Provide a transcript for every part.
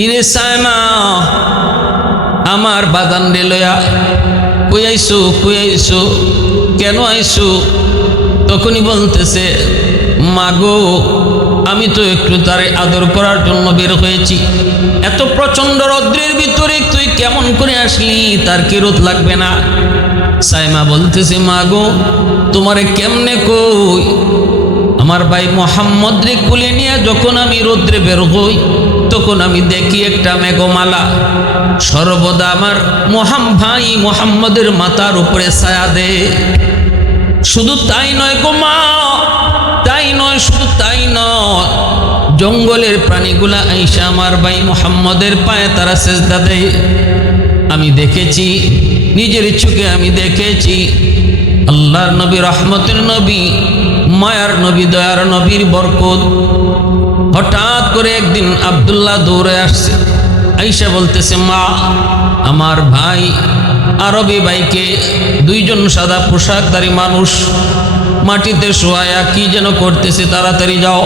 কিরে সায়মা? আমার বাগান রে কই আইসু কই আইসু? কেন আইসু? তখনই বলতেছে, মাগো, আমি তো একটু তারে আদর করার জন্য বের হয়েছি। এত প্রচণ্ড রৌদ্রের ভিতরে তুই কেমন করে আসলি? তার কি রোদ লাগবে না? সাইমা বলতেছে, মাগো, তোমারে কেমনে কই? আমার ভাই মোহাম্মদ রে কুলে নিয়ে যখন আমি রোদ্রে বের হই, তখন আমি দেখি একটা মেঘমালা। সর্বদা আমার মহাম ভাই মোহাম্মদের মাথার উপরে ছায়া দে। শুধু তাই নয় গো মা, তাই নয়, শুধু তাই নয়। জঙ্গলের প্রাণীগুলা আইসা আমার ভাই মোহাম্মদের পায়ে তারা সেজদা দেয়। আমি দেখেছি, নিজের চোখে আমি দেখেছি, আল্লাহর নবী, রহমতের নবী মায়ার নবী, দয়ার নবীর বরকত। হঠাৎ করে একদিন আবদুল্লাহ দৌড়ে আসছে। আইসা বলতেছে, মা, আমার ভাই আরবি ভাইকে দুইজন সাদা পোশাকধারী মানুষ মাটিতে শোয়ায়া কি যেন করতেছে, তাড়াতাড়ি যাও।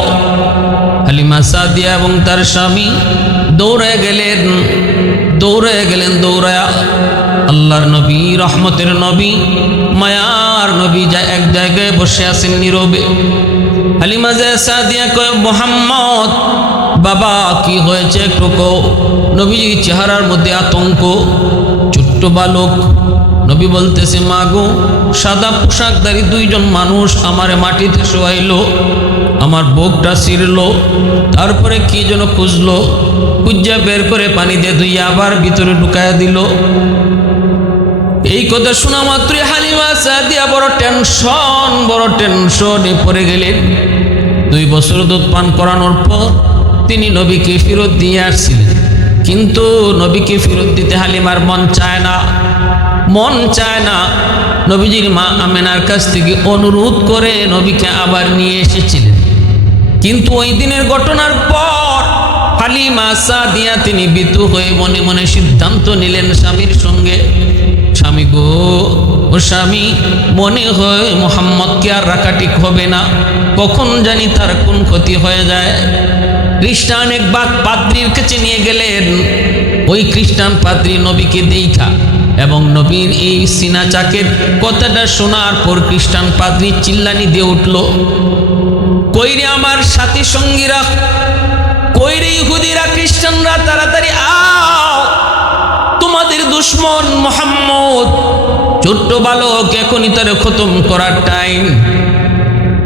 হালিমা সাদিয়া এবং তার স্বামী দৌড়ে গেলেন দৌড়ে গেলেন, দৌড়ায়া আল্লাহর নবী, রহমতের নবী, মায়ার নবী যা এক জায়গায় বসে আছেন নীরবে। সাদিয়া বাবা, কি হয়েছে চেহারার মধ্যে আতঙ্ক। ছোট্ট নবী বলতেছে মাগো সাদা দুইজন মানুষ আমারে মাটিতে শোয়াইলো, আমার বুকটা ছিঁড়লো, তারপরে কি যেন খুঁজলো, খুঁজা বের করে পানি দিয়ে ধুইয়া আবার ভিতরে ঢুকাইয়া দিল। এই কথা শোনা মাত্রই হালিমা সাদিয়া বড় টেনশন, বড় টেনশনে পড়ে গেলেন। দুই বছর দুধ পান করানোর পর তিনি নবীকে ফেরত দিয়ে আসছিলেন। কিন্তু নবীকে ফেরত দিতে হালিমার মন চায় না। মন চায় না। নবীজির মা আমেনার কাছ থেকে অনুরোধ করে নবীকে আবার নিয়ে এসেছিলেন। কিন্তু ওই দিনের ঘটনার পর হালিমা সাদিয়া তিনি বিতু হয়ে মনে মনে সিদ্ধান্ত নিলেন স্বামীর সঙ্গে। স্বামী গো, ও স্বামী, মনে হয় মোহাম্মদকে আর রাখা ঠিক হবে না। কখন জানি তার কোন ক্ষতি হয়ে যায়। খ্রিস্টান এক বাদ পাদ্রির কাছে নিয়ে গেলেন। ওই খ্রিস্টান পাদ্রি নবীকে দেখা এবং নবীর এই সিনা চাকের কথাটা শোনার পর খ্রিস্টান পাদ্রি চিল্লানি দিয়ে উঠল, কইরে আমার সাথী সঙ্গীরা, কইরে ইহুদিরা, খ্রিস্টানরা, তাড়াতাড়ি তোমাদের দুশ্মন মোহাম্মদ। ছোট্ট বালক, এখনই তার খতম করার টাইম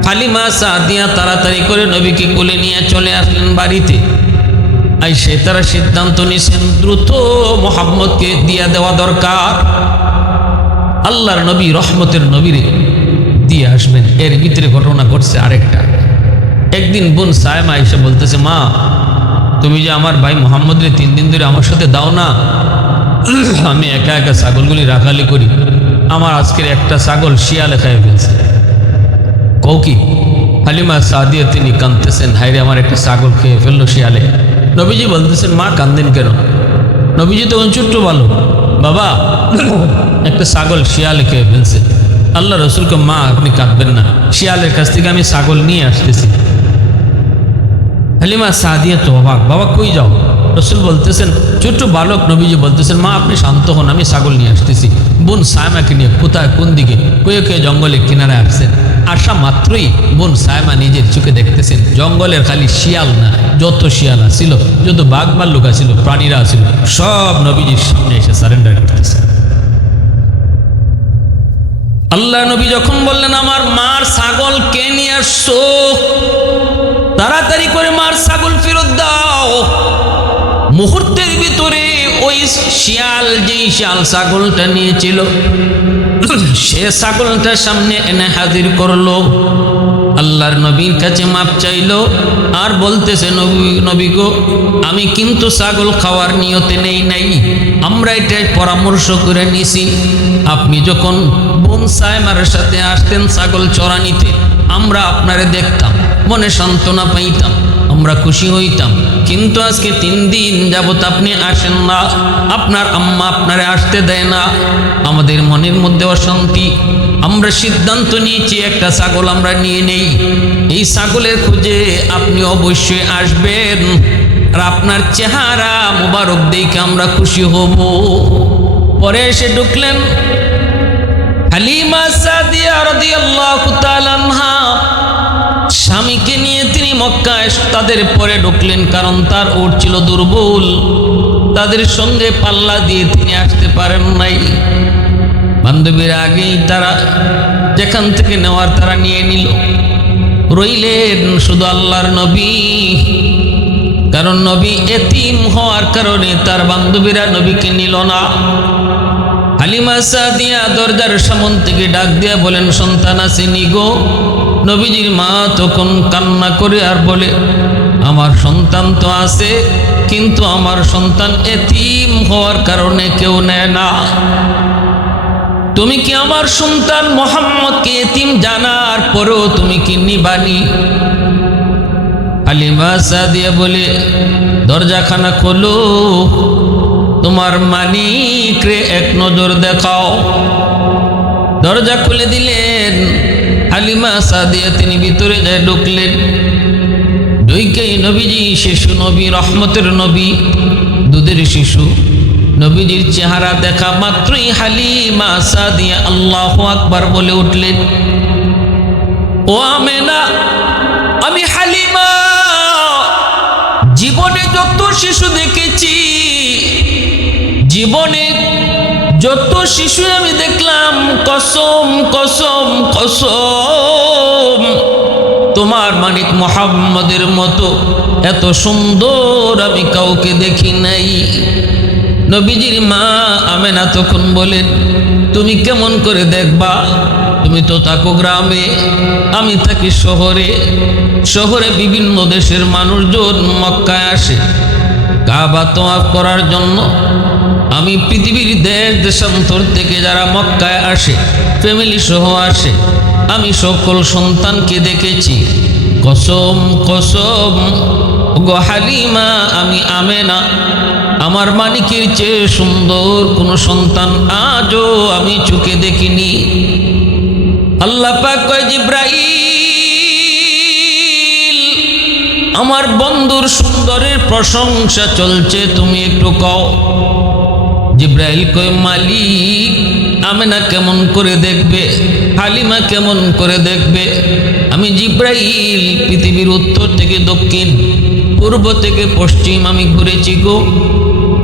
হালিমা সাদিয়া তাড়াতাড়ি করে নবীকে কোলে নিয়ে চলে আসলেন বাড়িতে। আই সে তারা সিদ্ধান্ত নিয়েছেন, দ্রুত মোহাম্মদকে দিয়া দেওয়া দরকার। আল্লাহর নবী, রহমতের নবীরে দিয়ে আসবেন। এর ভিতরে ঘটনা ঘটছে আরেকটা। একদিন বোন সায়মা এসে বলতেছে, মা, তুমি যে আমার ভাই মোহাম্মদরে তিন দিন ধরে আমার সাথে দাও না আমি একা একা ছাগলগুলি রাখালি করি। আমার আজকের একটা ছাগল শিয়ালে খাইয়ে ফেলছে। কৌ কি? হালিমা সাদিয়া তিনি কাঁদতেছেন হাইরে আমার একটা ছাগল খেয়ে ফেলল শিয়ালে। নবীজি বলতেছেন, মা, কান্দেন কেন? নবীজি তখন ছোট্ট ভালো বাবা, একটা ছাগল শিয়ালে খেয়ে ফেলছে। আল্লাহ রসুলকে, মা, আপনি কাঁদবেন না। শিয়ালের কাছ থেকে আমি ছাগল নিয়ে আসতেছি। হালিমা সাদিয়া তো অবাক, বাবা, কই যাও? রসুল বলতেছেন, ছোট্ট বালক নবীজি বলতেছেন, মা, আপনি শান্ত হন, আমি ছাগল নিয়ে আসতেছি। বোন সায়মাকে নিয়ে কোথায়, কোন দিকে? কয়ে কয়ে জঙ্গলের কিনারে আসছেন। আসা মাত্রই বোন সায়মা নিজের চোখে দেখতেছেন। জঙ্গলের খালি শিয়াল না, যত শিয়াল আসছিল যত বাঘ ভাল্লুক আসছিল প্রাণীরা আসছিল সব নবীজির সামনে এসে সারেন্ডার করতেছে। আল্লাহ নবী যখন বললেন, আমার মার ছাগল কে নিয়ে আসছো? তাড়াতাড়ি করে মার ছাগল ফেরত দাও। মুহূর্তের ভিতরে ওই শিয়াল যেই শিয়াল ছাগলটা নিয়েছিল, সে ছাগলটা সামনে এনে হাজির করল। আল্লাহর নবীর কাছে মাপ চাইলো, আর বলতেছে, নবী নবী গো, আমি কিন্তু ছাগল খাওয়ার নিয়তে নেই নাই, আমরা এটাই পরামর্শ করে নিছি। আপনি যখন বোন সাইমার সাথে আসতেন ছাগল চড়ানিতে আমরা আপনারে দেখতাম, মনে সান্ত্বনা পাইতাম। আমরা খুশি হইতাম। কিন্তু আজকে তিন দিন যাবত আপনি আসেন না। আপনার আম্মা আপনারে আসতে দেয় না। আমাদের মনের মধ্যে অশান্তি। আমরা সিদ্ধান্ত নিয়েছি, একটা ছাগল আমরা নিয়ে নেই। এই ছাগলের খুঁজে আপনি অবশ্যই আসবেন। আর আপনার চেহারা মুবারক দেখে আমরা খুশি হব। পরে এসে ঢুকলেন। হালিমা সাদিয়া রাদিয়াল্লাহু স্বামীকে নিয়ে মক্কায় তাদের পরে ঢুকলেন কারণ তার ওট ছিল দুর্বল। তাদের সঙ্গে পাল্লা দিয়ে তিনি আসতে পারেন নাই। বান্ধবীর আগেই তারা যেখান থেকে নেওয়ার তারা নিয়ে নিল। রইলেন শুধু আল্লাহর নবী। কারণ নবী এতিম হওয়ার কারণে তার বান্ধবীরা নবীকে নিল না। হালিমা সাদিয়া দরজার সামন থেকে ডাক দিয়া বলেন, সন্তান আসেনি গো? নবীজির মা তখন কান্না করে আর বলে, আমার সন্তান তো আছে, কিন্তু আমার সন্তান এতিম হওয়ার কারণে কেউ নেয় না। তুমি কি আমার সন্তান মোহাম্মদকে এতিম জানার পরেও তুমি কি নিবানি? হালিমা সাদিয়া বলে, দরজাখানা খোলো, তোমার মানিক রে এক নজর দেখাও। দরজা খুলে দিলেন হালিমা সাদিয়া তিনি ভিতরে যায় ঢুকলেন। দুইকেই নবীজি শিশু, নবী রহমতের নবী, দুধের শিশু। নবীজির চেহারা দেখা মাত্রই হালিমা সাদিয়া আল্লাহ আকবার বলে উঠলেন, ও আমেনা, আমি হালিমা, জীবনে যত শিশু দেখেছি, জীবনে যত শিশু আমি দেখলাম, কসম কসম কসম। তোমার মানিক মোহাম্মদের মতো এত সুন্দর আমি কাউকে দেখি নাই। নবীজির মা আমেনা তখন বলেন, তুমি কেমন করে দেখবা? তুমি তো থাকো গ্রামে, আমি থাকি শহরে। শহরে বিভিন্ন দেশের মানুষজন মক্কায় আসে। কাবা তোয়াফ করার জন্য আমি পৃথিবীর দেশ দেশান্তর থেকে যারা মক্কায় আসে ফ্যামিলি সহ আসে, আমি সকল সন্তানকে দেখেছি। কসম কসম গো হালিমা, আমি না আমার মানিকের চেয়ে সুন্দর কোনো সন্তান আজও আমি চোখে দেখিনি। আল্লাহ পাক কয় আমার বন্ধুর সুন্দরের প্রশংসা চলছে, তুমি একটু কও। জিব্রাইল কয়, মালিক, আমেনা কেমন করে দেখবে? হালিমা কেমন করে দেখবে? আমি জিব্রাইল পৃথিবীর উত্তর থেকে দক্ষিণ, পূর্ব থেকে পশ্চিম আমি ঘুরেছি গো।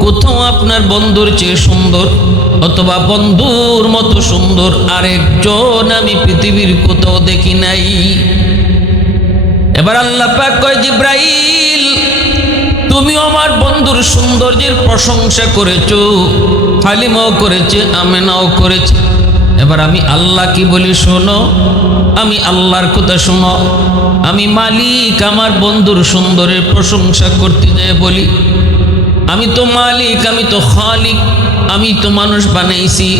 কোথাও আপনার বন্ধুর চেয়ে সুন্দর, অথবা বন্ধুর মতো সুন্দর, আরেকজন আমি পৃথিবীর কোথাও দেখি নাই। এবার আল্লাহ পাক কয়, জিব্রাইল তুমি আমার বন্ধুর সৌন্দর্যের প্রশংসা করেছ, হালিমাও করেছে, আমেনাও করেছে। এবার আমি আল্লাহ কি বলি শোনো, আমি আল্লাহর কথা শোনো, আমি মালিক আমার বন্ধুর সুন্দরের প্রশংসা করতে যায় বলি। আমি তো মালিক, আমি তো খালিক, আমি তো মানুষ বানাইছি।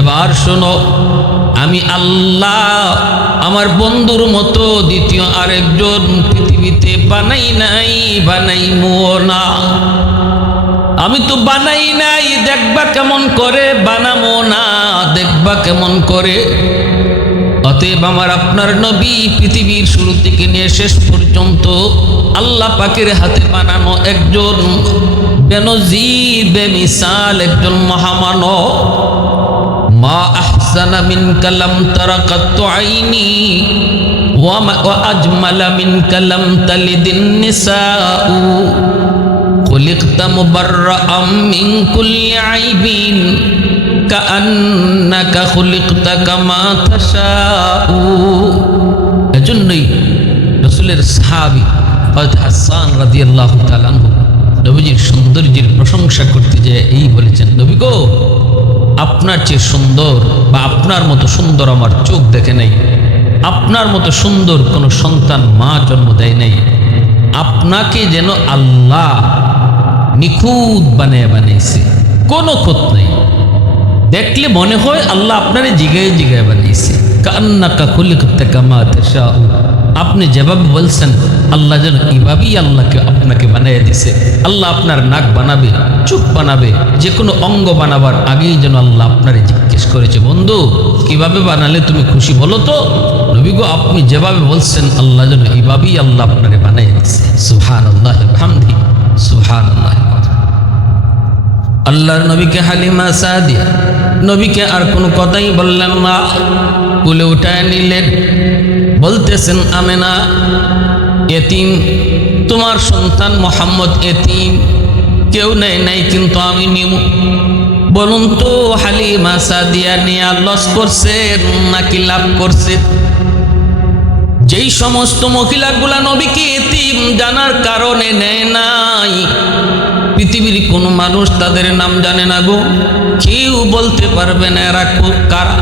এবার শোনো আমি আল্লাহ আমার বন্ধুর মতো দ্বিতীয় আরেকজন পৃথিবীতে বানাই নাই, বানাই না। আমি তো বানাই নাই, দেখবা কেমন করে বানামো না, দেখবা কেমন করে। অতএব আমার আপনার নবী পৃথিবীর শুরু থেকে নিয়ে শেষ পর্যন্ত আল্লাহ পাকের হাতে বানানো একজন বেনজির, বেমিসাল, একজন মহামানব। মা আহসানা মিন কালাম তারাকাত আইনি وأجمل منك لم تلد النساء خلقت مبرأ من كل عيب كأنك خلقت كما تشاء এজন্যই রসুলের সাহাবি হয়তো হাসান রাদি আল্লাহ তালানহু নবীজির সৌন্দর্যের প্রশংসা করতে যে এই বলেছেন নবী গো আপনার চেয়ে সুন্দর বা আপনার মতো সুন্দর আমার চোখ দেখে নেই। আপনার মতো সুন্দর কোনো সন্তান মা জন্ম দেয় নাই। আপনাকে যেন আল্লাহ নিখুঁত বানিয়ে বানিয়েছে। কোনো ক্ষত নেই। দেখলে মনে হয় আল্লাহ আপনারে জিগায় জিগায় বানিয়েছে। কান্না কাকুলি করতে কামাতে আপনি যেভাবে বলছেন, আল্লাহ যেন এভাবেই আল্লাহকে আপনাকে বানিয়ে দিছে। আল্লাহ আপনার নাক বানাবে, চোখ বানাবে যে কোনো অঙ্গ বানাবার আগেই যেন আল্লাহ আপনারে জিজ্ঞেস করেছে, বন্ধু, কীভাবে বানালে তুমি খুশি বলো তো? নবী গো, আপনি যেভাবে বলছেন, আল্লাহ যেন এইভাবেই আল্লাহ আপনাকে বানিয়ে দিছে। সুহান আল্লাহ হামদি সুহান আল্লাহ আল্লাহর নবীকে হালিমা সাদিয়া নবীকে আর কোনো কথাই বললেন না। কুলে উঠায় নিলেন, বলতেছেন, আমেনা, এতিম, তোমার সন্তান মোহাম্মদ এতিম। কেউ নেয় নাই, কিন্তু আমি নিব বলুন তো, হালিমা সাদিয়া নিয়ে লস করছে নাকি লাভ করছে? যেই সমস্ত মহিলাগুলা নবীকে এতিম জানার কারণে নেয় নাই পৃথিবীর কোনো মানুষ তাদের নাম জানে না গো। কেউ বলতে পারবে না এরা কারা।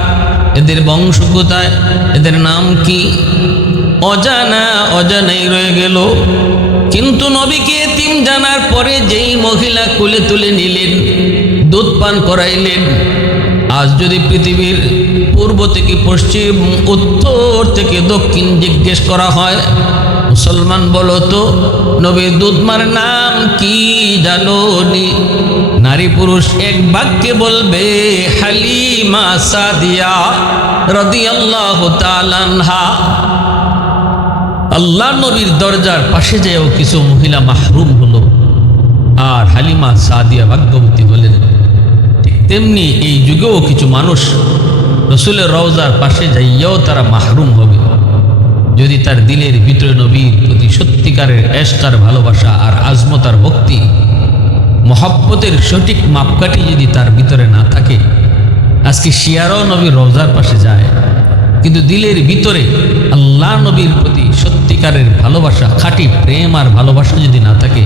এদের বংশ কোথায়? এদের নাম কি? অজানা অজানাই রয়ে গেল। কিন্তু নবীকে তিন জানার পরে যেই মহিলা কুলে তুলে নিলেন, দুধ পান করাইলেন আজ যদি পৃথিবীর পূর্ব থেকে পশ্চিম, উত্তর থেকে দক্ষিণ জিজ্ঞেস করা হয়, মুসলমান বলো তো, নবীর দুধমার নাম কি জানো নারী পুরুষ এক বাক্যে বলবে, হালিমা সাদিয়া রদিয়াল্লাহু তাআলাহা আল্লাহ নবীর দরজার পাশে যেও কিছু মহিলা মাহরুম হলো, আর হালিমা সাদিয়া ভাগ্যবতী ঠিক তেমনি এই যুগেও কিছু মানুষ রসুলের রওজার পাশে যাইয়াও তারা মাহরুম হবে। যদি তার দিলের ভিতরে নবীর প্রতি সত্যিকারের এস্তার, ভালোবাসা আর আজমতার ভক্তি, মহাব্বতের সঠিক মাপকাঠি যদি তার ভিতরে না থাকে, আজকে শিয়ারাও নবীর রওজার পাশে যায়। কিন্তু দিলের ভিতরে আল্লাহ নবীর প্রতি সত্যিকারের ভালোবাসা, খাঁটি প্রেম আর ভালোবাসা যদি না থাকে,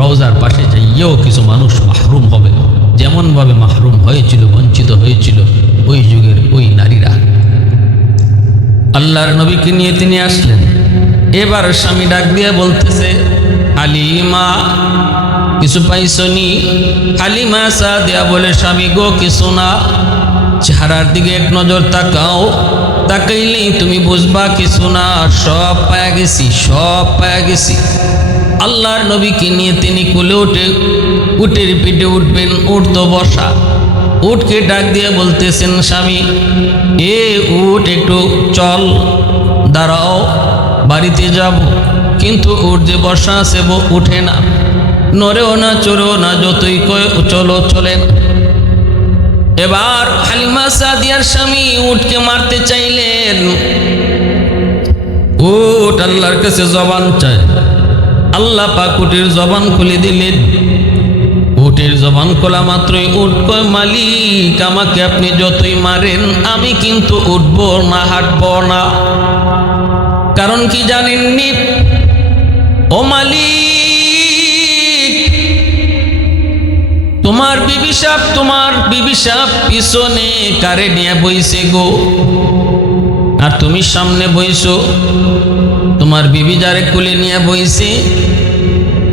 রওজার পাশে যাইয়েও কিছু মানুষ মাহরুম হবে। যেমনভাবে মাহরুম হয়েছিল, বঞ্চিত হয়েছিল ওই যুগের ওই নারীরা। আল্লাহর নবীকে নিয়ে তিনি আসলেন। এবার স্বামী ডাক দিয়ে বলতেছে, হালিমা, কিছু পাইছনি হালিমা সা দেয়া বলে, স্বামী গো, কিছু না। চেহারার দিকে এক নজর তাকাও। তাকাইলেই তুমি বুঝবা, কিছু না। সব পায়া গেছি, সব পায়া গেছি। আল্লাহর নবীকে নিয়ে তিনি কুলে উঠে, উটের পিঠে উঠবেন, উঠ তো বসা। উটকে ডাক দিয়ে বলতেছেন, স্বামী, এ উট একটু চল, দাঁড়াও, বাড়িতে যাব। কিন্তু উট যে বসা ও উঠে না। নরেও না, চড়েও না, যতই কয়, চলো, চলেন। এবার হালিমা সাদিয়ার স্বামী উটকে মারতে চাইলেন। উট আল্লাহর কাছে জবান চায়। আল্লাহ পাক উটের জবান খুলে দিলেন। উটের জবান খোলা মাত্রই উঠ কয়, মালিক, আমাকে আপনি যতই মারেন, আমি কিন্তু উঠব না, হাঁটব না। কারণ কি জানেন জানেননি? ও মালিক, তোমার বিবি সাপ, তোমার বিবি সাপ পিছনে কারে নিয়ে বইছে গো? আর তুমি সামনে বইছো? তোমার বিবি যারে কুলে নিয়ে বইছে,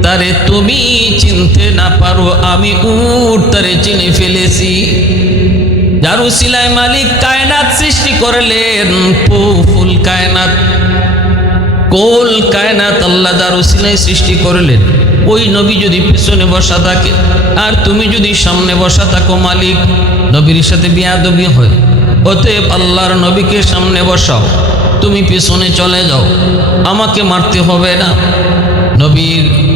তারে তুমি চিনতে না পারো, আমি উঠ তারে চিনে ফেলেছি। যারু সিলাই মালিক কায়নাত সৃষ্টি করলেন ফুল কায়নাত, কোল কায়নাত আল্লাহ যারু সিলাই সৃষ্টি করলেন। ওই নবী যদি পিছনে বসা থাকে, আর তুমি যদি সামনে বসা থাকো মালিক, নবীর সাথে বিয়াদবি হয়। অতএব আল্লাহর নবীকে সামনে বসাও। তুমি পিছনে চলে যাও। আমাকে মারতে হবে না। নবীর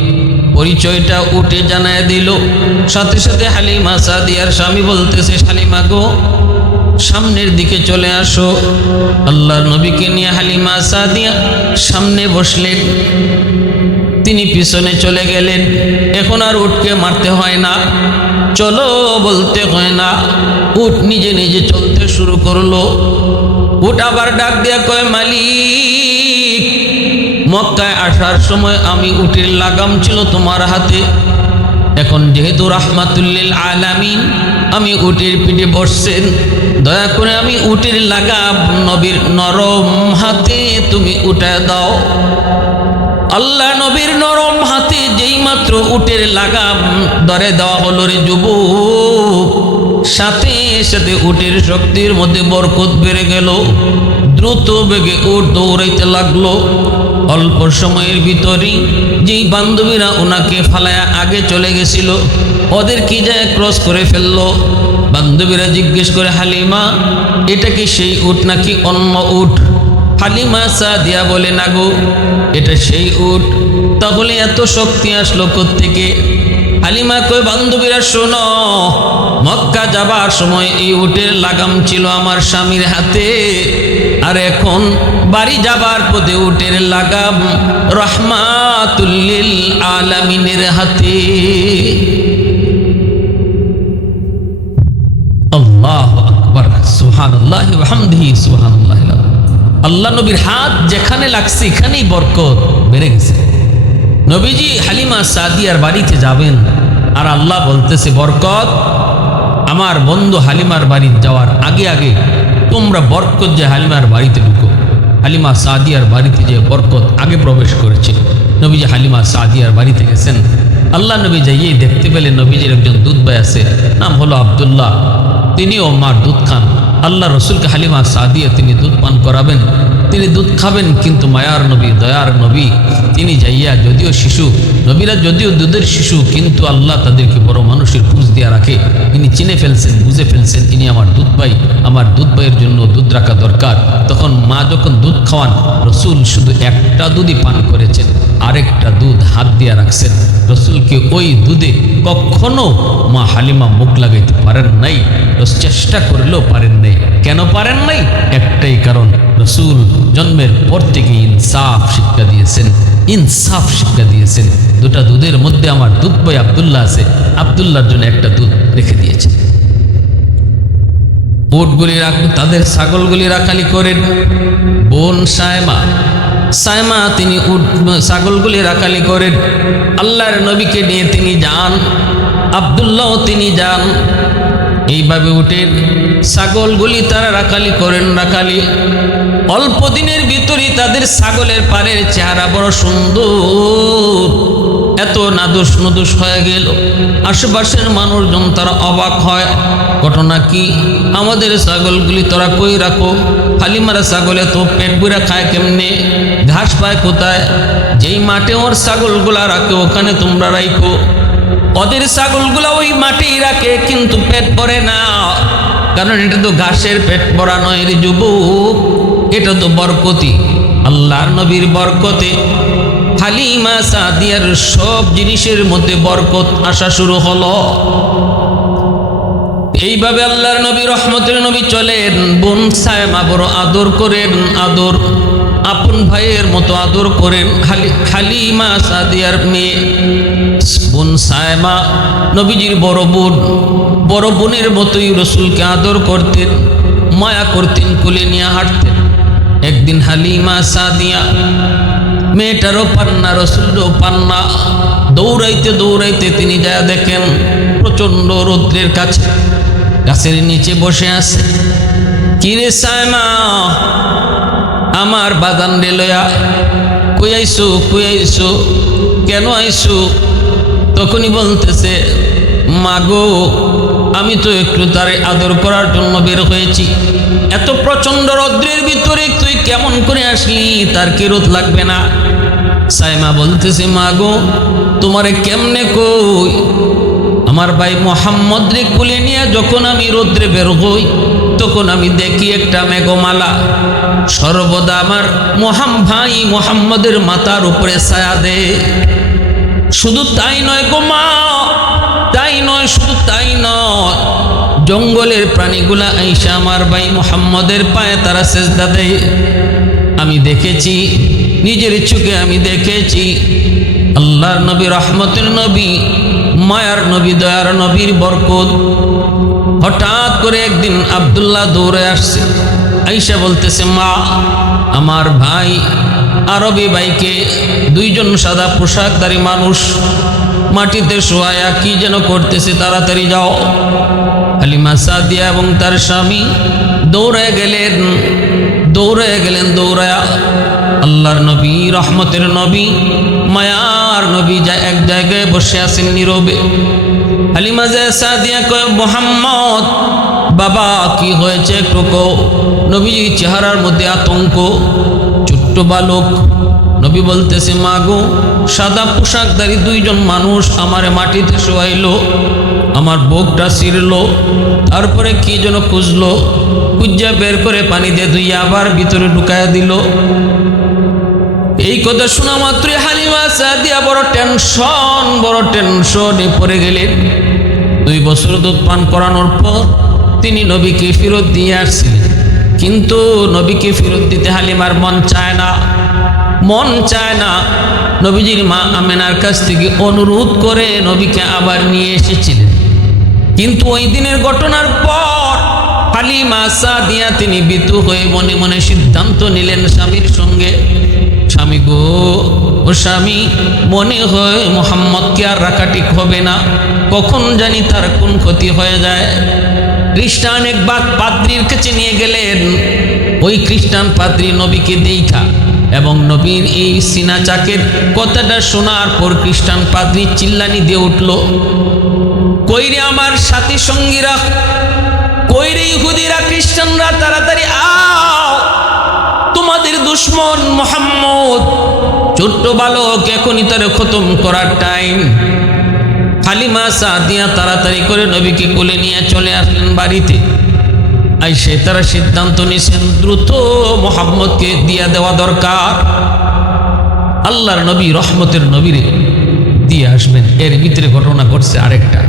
পরিচয়টা উঠে জানায় দিল। সাথে সাথে হালিমা সাদিয়ার স্বামী বলতেছে, হালিমা গো, সামনের দিকে চলে আসো। আল্লাহর নবীকে নিয়ে হালিমা সাদিয়া সামনে বসলেন। তিনি পিছনে চলে গেলেন। এখন আর উঠকে মারতে হয় না। চলো বলতে হয় না। উঠ নিজে নিজে চলতে শুরু করল। উঠ আবার ডাক দিয়া কয়, মালিক, মক্কায় আসার সময় আমি উটের লাগাম ছিল তোমার হাতে। এখন যেহেতু রাহমাতুল্লিল আলামিন, আমি উটের পিঠে বসছেন। দয়া করে আমি উটের লাগাম নবীর নরম হাতে তুমি উঠায় দাও। আল্লাহ নবীর নরম হাতে যেই মাত্র উটের লাগাম দরে দেওয়া হলো রে যুবক। সাথে সাথে উটের শক্তির মধ্যে বরকত বেড়ে গেল। দ্রুত বেগে উট দৌড়াইতে লাগল। অল্প সময়ের ভিতরেই যেই বান্ধবীরা ওনাকে ফালায়া আগে চলে গেছিল, ওদের কি যায় ক্রস করে ফেলল। বান্ধবীরা জিজ্ঞেস করে, হালিমা, এটা কি সেই উট নাকি অন্য উট? হালিমা সাদিয়া বলে, না গো, এটা সেই উট। তাহলে এত শক্তি আসলো থেকে হালিমা কই বান্ধবীরা, শোনো, মক্কা যাবার সময় এই উটের লাগাম ছিল আমার স্বামীর হাতে। আর এখন বাড়ি যাবার পথে উটের লাগাম রহমাতুল্লিল আলামিনের হাতে। আল্লাহ আকবর সুহানুল্লাহ হামদিহি সুহানুল্লাহ আল্লাহ নবীর হাত যেখানে লাগছে, এখানেই বরকত বেড়ে গেছে। নবীজি হালিমা সাদিয়ার বাড়িতে যাবেন আর আল্লাহ বলতেছে, বরকত, আমার বন্ধু হালিমার বাড়ি যাওয়ার আগে আগে তোমরা বরকত যে হালিমার বাড়িতে ঢুকো। হালিমা সাদিয়ার বাড়িতে যে বরকত আগে প্রবেশ করেছে। নবীজি হালিমা সাদিয়ার বাড়িতে গেছেন। আল্লাহ নবী যাইয়ে দেখতে পেলেন, নবীজির একজন দুধ ভাই আছে, নাম হলো আবদুল্লাহ। তিনিও মার দুধ খান। আল্লাহ রসুলকে হালিমা সাদিয়া তিনি দুধ পান করাবেন। তিনি দুধ খাবেন, কিন্তু মায়ার নবী, দয়ার নবী, তিনি যাইয়া যদিও শিশু, নবীরা যদিও দুধের শিশু, কিন্তু আল্লাহ তাদেরকে বড় মানুষের পুজ দিয়া রাখে। ইনি চিনে ফেলছেন, বুঝে ফেলছেন, ইনি আমার দুধ ভাই, আমার দুধ ভাইয়ের জন্য দুধ রাখা দরকার। তখন মা যখন দুধ খাওয়ান, রসুল শুধু একটা দুধই পান করেছেন, আরেকটা দুধ হাত দিয়া রাখছেন। রসুলকে ওই দুধে কখনো মা হালিমা মুখ লাগাইতে পারেন নাই চেষ্টা করলেও পারেন নাই। কেন পারেন নাই? একটাই কারণ, রসুল জন্মের পর থেকে ইনসাফ শিক্ষা দিয়েছেন, ইনসাফ শিক্ষা দিয়েছেন। দুটা দুধের মধ্যে আমার দুধ বই আবদুল্লাহ আছে, আবদুল্লাহর জন্য একটা দুধ রেখে দিয়েছে। উটগুলি রাখ তাদের ছাগলগুলি রাখালি করেন। বোন সায়মা। সায়মা তিনি উট ছাগলগুলি রাখালি করেন। আল্লাহর নবীকে নিয়ে তিনি যান। আবদুল্লাহ তিনি যান। এইভাবে উঠেন ছাগলগুলি তারা রাখালি করেন রাখালি অল্প দিনের ভিতরেই তাদের ছাগলের পারের চেহারা বড় সুন্দর। এত নাদুস নদুস হয়ে গেল। আশেপাশের মানুষজন তারা অবাক হয়। ঘটনা কি? আমাদের ছাগলগুলি তোরা কই রাখো? হালিমারা ছাগলে তো পেট বুড়া খায় কেমনে? ঘাস পায় কোথায়? যেই মাঠে ওর ছাগলগুলা রাখে, ওখানে তোমরা রাখো ওদের ছাগলগুলা ওই মাঠেই রাখে, কিন্তু পেট ভরে না। কারণ এটা তো ঘাসের পেট ভরা নয় যুবক। এটা তো বরকতি, আল্লাহর নবীর বরকতে। হালিমা সাদিয়ার সব জিনিসের মধ্যে বরকত আসা শুরু হলো। এইভাবে আল্লাহর নবী, রহমতের নবী চলেন, বোন সায়মা বড় আদর করেন, আদর আপন ভাইয়ের মতো আদর করেন। হালিমা সাদিয়ার মেয়ে, বোন সায়মা, নবীজির বড় বোন, বড় বোনের মতোই রসুলকে আদর করতেন, মায়া করতেন, কুলে নিয়ে হাঁটতেন। একদিন হালিমা সাদিয়া, মেয়েটারও পান্না রসুলও পান্না, দৌড়াইতে দৌড়াইতে তিনি যা দেখেন প্রচণ্ড রৌদ্রের কাছে, গাছের নিচে বসে আছে। কিরে সায়মা, আমার বাগান রে লয়া, কই আইসু কই আইসু, কেন আইসু? তখনই বলতেছে মাগো আমি তো একটু তারে আদর করার জন্য বের হয়েছি। এত প্রচণ্ড রৌদ্রের ভিতরে তুই কেমন করে আসলি? তার কি রোদ লাগবে না? সাইমা বলতেছে, মা গো, তোমারে কেমনে কই? আমার ভাই মোহাম্মদ রে কুলে নিয়ে যখন আমি রোদ্রে বের হই, তখন আমি দেখি একটা মেঘমালা। সর্বদা আমার মহাম ভাই মোহাম্মদের মাথার উপরে ছায়া দে শুধু তাই নয় গো মা তাই নয়, শুধু তাই নয়। জঙ্গলের প্রাণীগুলা আইসা আমার ভাই মোহাম্মদের পায়ে তারা সেজদা দেয়। আমি দেখেছি, নিজের চোখে আমি দেখেছি। আল্লাহর নবী, রহমতের নবী, মায়ার নবী, দয়ার নবীর বরকত। হঠাৎ করে একদিন আবদুল্লাহ দৌড়ে আসছে। আইসা বলতেছে, মা, আমার ভাই আরবি ভাইকে দুইজন সাদা পোশাকধারী মানুষ মাটিতে শোয়ায়া কি যেন করতেছে, তাড়াতাড়ি যাও। হালিমা সাদিয়া এবং তার স্বামী দৌড়ে গেলেন দৌড়ে গেলেন, দৌড়ায়া আল্লাহর নবী, রহমতের নবী, মায়ার নবী যা এক জায়গায় বসে আছেন নীরবে। হালিমা যে সাদিয়া কয়, মোহাম্মদ, বাবা, কি হয়েছে? একটু কও। নবীজির চেহারার মধ্যে আতঙ্ক, ছোট্ট বালক নবী বলতেছে মা গো সাদা পোশাকধারী দুইজন মানুষ আমারে মাটিতে শোয়াইলো, আমার বুকটা ছিঁড়লো, তারপরে কি যেন খুঁজলো কুজ্জা বের করে পানি দিয়ে ধুইয়া আবার ভিতরে ঢুকাইয়া দিল। এই কথা শোনা মাত্রই হালিমা সাদিয়া বড় টেনশন, বড় টেনশনে পড়ে গেলেন। দুই বছর দুধ পান করানোর পর তিনি নবীকে ফেরত দিয়ে আসছিলেন। কিন্তু নবীকে ফেরত দিতে হালিমার মন চায় না। মন চায় না। নবীজির মা আমেনার কাছ থেকে অনুরোধ করে নবীকে আবার নিয়ে এসেছিলেন। কিন্তু ওই দিনের ঘটনার পর হালিমা সাদিয়া তিনি বিতু হয়ে মনে মনে সিদ্ধান্ত নিলেন স্বামীর সঙ্গে। স্বামী গো, ও স্বামী, মনে হয় মোহাম্মদকে আর রাখা ঠিক হবে না। কখন জানি তার কোন ক্ষতি হয়ে যায়। খ্রিস্টান এক বাদ পাদ্রির কাছে নিয়ে গেলেন। ওই খ্রিস্টান পাদ্রি নবীকে দেখা এবং নবীর এই সিনা চাকের কথাটা শোনার পর খ্রিস্টান পাদ্রি চিল্লানি দিয়ে উঠল, কইরে আমার সাথী সঙ্গীরা, কইরে ইহুদিরা, খ্রিস্টানরা, তাড়াতাড়ি আও। তোমাদের দুশ্মন মোহাম্মদ, ছোট্ট বালক, এখনই তারে খতম করার টাইম হালিমা সাদিয়া তাড়াতাড়ি করে নবীকে কোলে নিয়ে চলে আসলেন বাড়িতে। আইসে তারা সিদ্ধান্ত নিয়েছেন দ্রুত মোহাম্মদকে দিয়া দেওয়া দরকার। আল্লাহর নবী রহমতের নবীরে দিয়ে আসবেন। এর ভিতরে ঘটনা ঘটছে আরেকটা।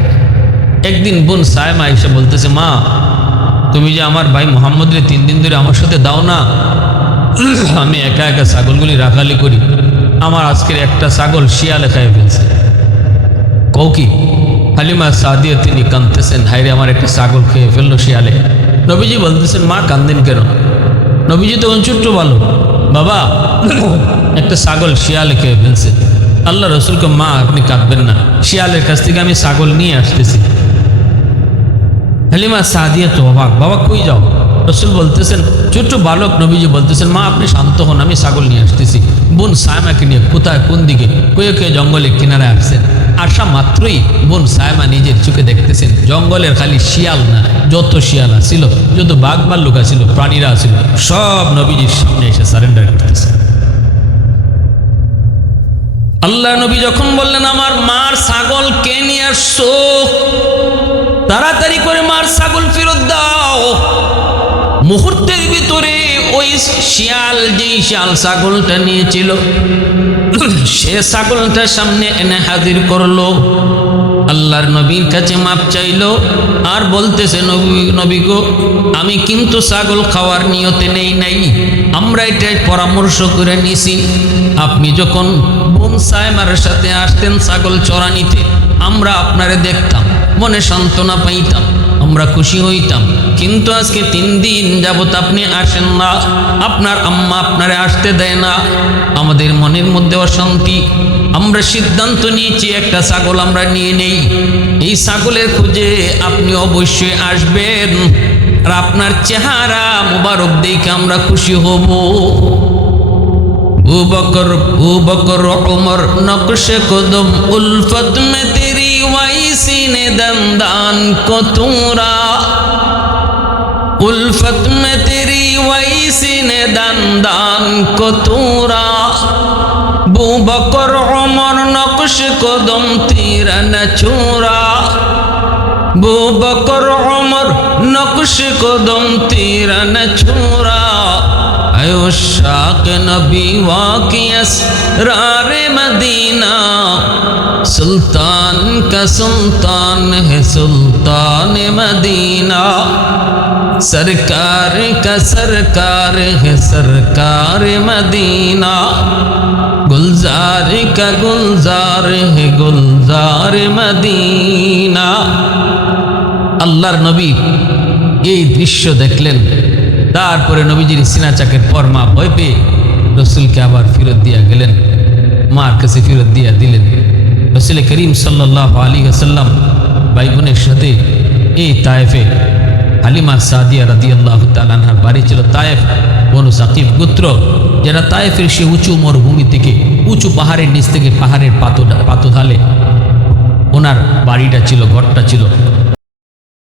একদিন বোন সায়মা এসে বলতেছে, মা, তুমি যে আমার ভাই মোহাম্মদরে তিন দিন ধরে আমার সাথে দাও না, আমি একা একা ছাগলগুলি রাখালি করি। আমার আজকের একটা ছাগল শিয়ালে খাইয়ে ফেলছে। কৌ কি? হালিমা সাদিয়া তিনি কাঁদতেছেন হাইরে আমার একটা ছাগল খেয়ে ফেলল শিয়ালে। নবীজি বলতেছেন, মা, কান্দেন কেন? নবীজি তখন ছোট্ট ভালো বাবা, একটা ছাগল শিয়ালে খেয়ে ফেলছে। আল্লাহ রসুলকে, মা, আপনি কাঁদবেন না। শিয়ালের কাছ থেকে আমি ছাগল নিয়ে আসতেছি। হালিমা সাদিয়া তো অবাক, বাবা, কই যাও? রসুল বলতেছেন, ছোট্ট বালক, নবীজি বলতেছেন, মা, আপনি শান্ত হন, আমি ছাগল নিয়ে আসতেছি। বোন সায়মাকে নিয়ে কোথায়, কোন দিকে? কয়ে কয়ে জঙ্গলের কিনারে আসছেন। আসা মাত্রই বোন সায়মা নিজের চোখে দেখতেছেন। জঙ্গলের খালি শিয়াল না, যত শিয়াল ছিল যত বাঘ ভাল্লুক ছিল প্রাণীরা ছিল সব নবীজির সামনে এসে সারেন্ডার করতেছে। আল্লাহ নবী যখন বললেন, আমার মার ছাগল কে নিয়ে আসছো? তাড়াতাড়ি করে মার ছাগল ফেরত দাও। মুহূর্তের ভিতরে শিয়াল যেই শিয়াল ছাগলটা নিয়েছিল, সে ছাগলটা সামনে এনে হাজির করল। আল্লাহর নবীর কাছে মাপ চাইলো, আর বলতেছে, নবী নবী গো, আমি কিন্তু ছাগল খাওয়ার নিয়তে নেই নাই, আমরা এটাই পরামর্শ করে নিছি। আপনি যখন বোন সাইমার সাথে আসতেন ছাগল চড়া নিতে, আমরা আপনারে দেখতাম, মনে সান্ত্বনা পাইতাম। আমরা খুশি হইতাম। কিন্তু আজকে তিন দিন যাবত আপনি আসেন না। আপনার আম্মা আপনারে আসতে দেয় না। আমাদের মনের মধ্যে অশান্তি। আমরা সিদ্ধান্ত নিয়েছি, একটা ছাগল আমরা নিয়ে নেই। এই ছাগলের খুঁজে আপনি অবশ্যই আসবেন। আর আপনার চেহারা মুবারক দেখে আমরা খুশি হব। ও বকর ও নকশে কদম উলফত মে তেরি। ওয়াইসি নে দন্দান কতুরা উলফত মে তেরি ওয়াইসি নে দন্দান কতুরা বু বকর উমর নকশ কদম তীরা ন চূরা বু বকর উমর নকশ কদম তীরা ন চূরা আয়ো শাক নবী ওয়াকিয়াস রারে মদিনা সুলতান का सुल्तान है सुल्तान मदीना सरकार का सरकार है सरकार मदीना गुलजार का गुलजार है गुलजार मदीना আল্লাহর নবী এই দৃশ্য দেখলেন তারপরে নবীজির সিনা চাকের পর মা ভয় পেয়ে রসুলকে আবার ফেরত দিয়া গেলেন। মার কাছে ফেরত দিয়া দিলেন। রসুল করিম সাল্লাহ আলী আসাল্লাম ভাই বোনের সাথে এই তায়েফে হালিমা সাদিয়া রাদি আল্লাহ তালানহার বাড়ি ছিল তায়েফ বনু সাকিব গোত্র। যারা তায়েফের সে উঁচু মরুভূমি থেকে উঁচু পাহাড়ের নিচ থেকে পাহাড়ের পাতো পাতো ঢালে ওনার বাড়িটা ছিল, ঘরটা ছিল।